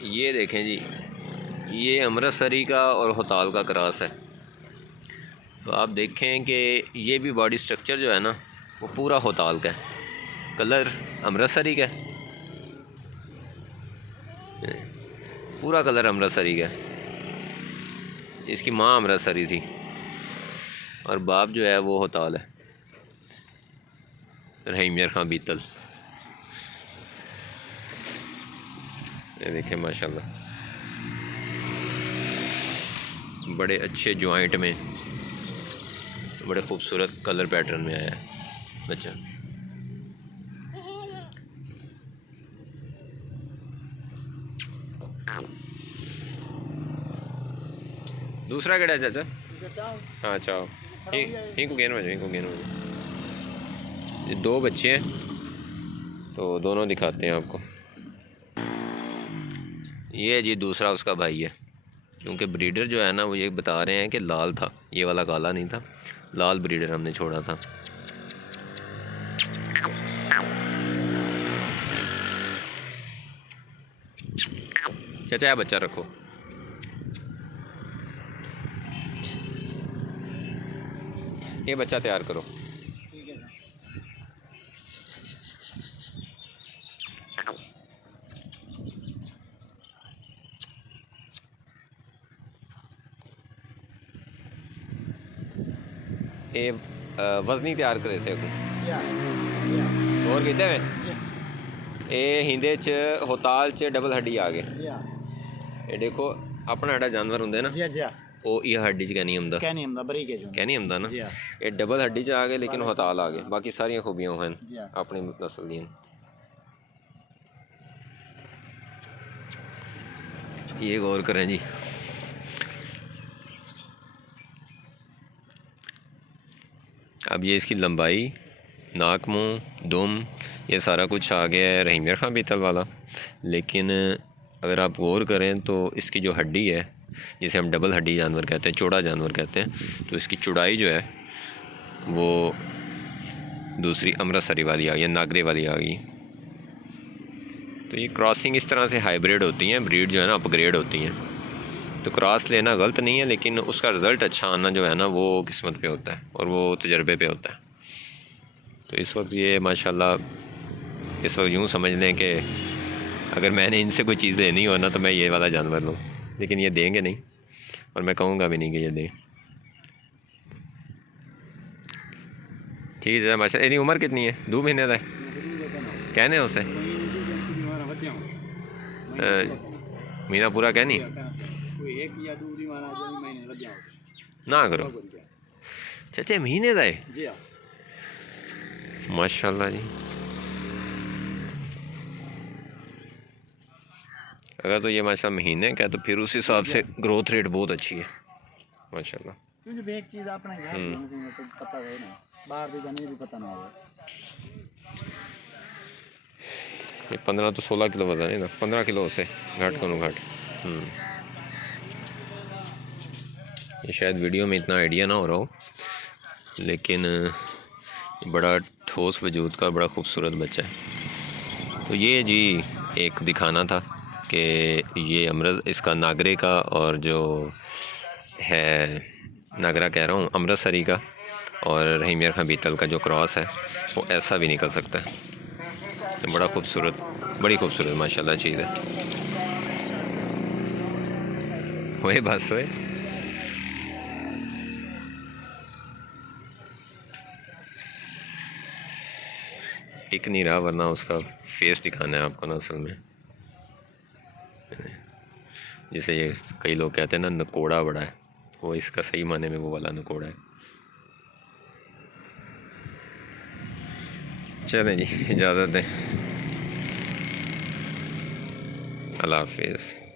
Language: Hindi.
ये देखें जी, ये अमृतसरी का और होताल का क्रॉस है। तो आप देखें कि ये भी बॉडी स्ट्रक्चर जो है ना वो पूरा होताल का है, कलर अमृतसरी का है, पूरा कलर अमृतसरी का है। इसकी माँ अमृतसरी थी और बाप जो है वो होताल है, रहीम यार खां बीतल। ये देखें माशाल्लाह बड़े अच्छे जॉइंट में, बड़े खूबसूरत कलर पैटर्न में आया है बच्चा। दूसरा केड़ा है चाचा? हाँ चाओ ही को गेंद बजो, ही को गेंद बजो। ये दो बच्चे हैं तो दोनों दिखाते हैं आपको। ये जी दूसरा उसका भाई है, क्योंकि ब्रीडर जो है ना वो ये बता रहे हैं कि लाल था, ये वाला काला नहीं था, लाल ब्रीडर हमने छोड़ा था। चाचा बच्चा रखो। ये बच्चा तैयार करो। ये वजनी तैयार करे से और किते में ये हिंदे च होताल च डबल हड्डी आ गए। ये देखो अपना हड्डा जानवर होंगे ना वो ये हड्डी च नहीं आंदा, क्या नहीं आंदा ना, ये डबल हड्डी च आ गए लेकिन होताल आ गए। बाकी सारिया खूबियां हैं अपनी नस्ल दी। ये गौर करें जी, अब ये इसकी लंबाई, नाक, मुंह, दुम, ये सारा कुछ आ गया है रहीम यार खां बीतल वाला। लेकिन अगर आप गौर करें तो इसकी जो हड्डी है जिसे हम डबल हड्डी जानवर कहते हैं, चौड़ा जानवर कहते हैं, तो इसकी चौड़ाई जो है वो दूसरी अमृतसरी वाली आ गई, नागरे वाली आ गई। तो ये क्रॉसिंग इस तरह से हाइब्रिड होती हैं, ब्रीड जो है ना अपग्रेड होती हैं। तो क्रॉस लेना गलत नहीं है, लेकिन उसका रिज़ल्ट अच्छा आना जो है ना वो किस्मत पे होता है और वो तजर्बे पे होता है। तो इस वक्त ये माशाल्लाह इस वक्त यूँ समझ लें कि अगर मैंने इनसे कोई चीज़ लेनी हो ना तो मैं ये वाला जानवर लूँ, लेकिन ये देंगे नहीं और मैं कहूँगा भी नहीं कि ये दें। ठीक है माशा। इनकी उम्र कितनी है? 2 महीने का कहने उसे महीना पूरा कहनी ना करो चाचे, महीने का है माशाल्लाह जी। अगर तो ये माशा महीने का है तो फिर उस हिसाब से ग्रोथ रेट बहुत अच्छी है माशाल्लाह। ये 15 तो 16 किलो वजन है ना, 15 किलो से घाट करूँ घाट। ये शायद वीडियो में इतना आइडिया ना हो रहा हो, लेकिन बड़ा ठोस वजूद का बड़ा खूबसूरत बच्चा है। तो ये जी एक दिखाना था कि ये इसका नागरे का और जो है नागरा कह रहा हूँ अमृतसरी का और रहीम यार खां बीतल का जो क्रॉस है वो ऐसा भी निकल सकता है। तो बड़ा खूबसूरत, बड़ी खूबसूरत माशाल्लाह चीज़ है। वही बस हुए एक नहीं रहा, वरना उसका फेस दिखाना है आपको ना असल में। जैसे ये कई लोग कहते हैं ना नकोड़ा बड़ा है, वो इसका सही माने में वो वाला नकोड़ा है। चलें जी, इजाज़त दें, अल्लाह हाफिज़।